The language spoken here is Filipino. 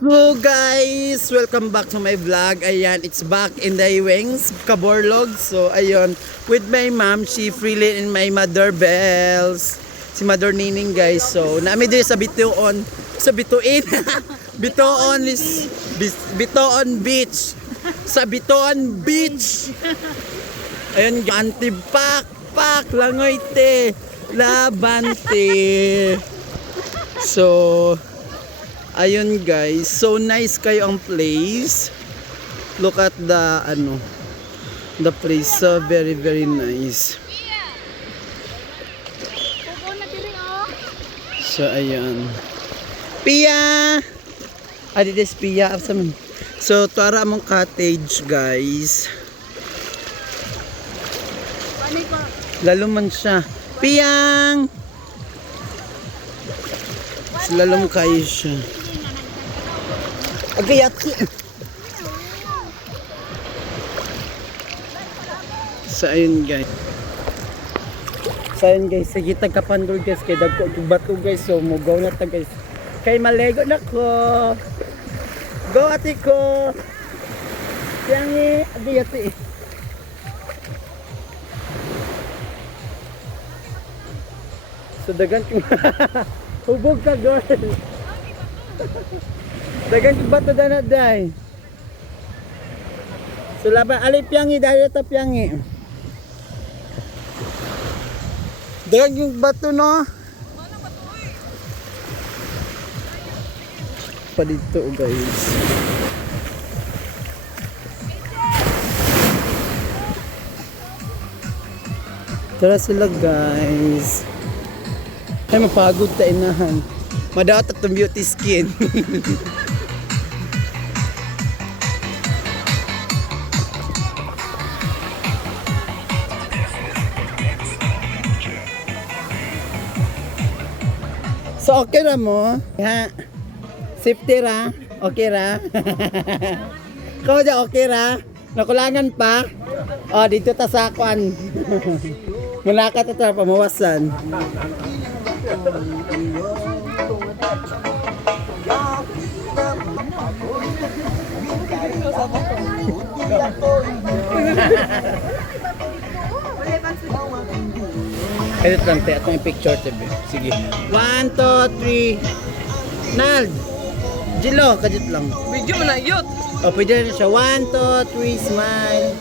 So guys, welcome back to my vlog. Ayan, it's back in the Wings, Kaborlog. So ayun, with my mom, she freely and my mother Bells. Si Mother Nining guys. So naami diri sa Bituon, sa Bituin. Bituon is Bituon Beach. Sa Bituon Beach. Ayun, anti-pak langoy te. Labante. So ayun guys, so nice kayo ang place. Look at the the place, so very nice. So ayun. Pia. This Pia after. So tara mong cottage guys. Lalo man siya. Piang. Slalom kayo siya. Okay, yatsi. So ayun guys. Sige tagkapandol guys kay dagko bato guys. So mugaw na ta guys. Kay malego na ko. Go ate ko. Yangi, adi yatsi. So dagan ko. Hubog ka girl. Dagan ko bato na day. So laban ali piangi dahil ta piangi. Dagan yung bato no. Pa dito guys. Tara sila guys. Ay mapagod ta inahan. Madawat at beauty skin. So okay ra mo? Ha? Safety ra? Okay ra? Kau ja okay ra? Nakulangan pa? Oh, dito ta sa kwan. Mula ka ta pamawasan. Edit lang tayo atong picture tabi. Sige. 1, 2, 3. Nald. Jilo, kadit lang. Video mo na yun. O, pwede rin siya. 1, 2, 3, smile.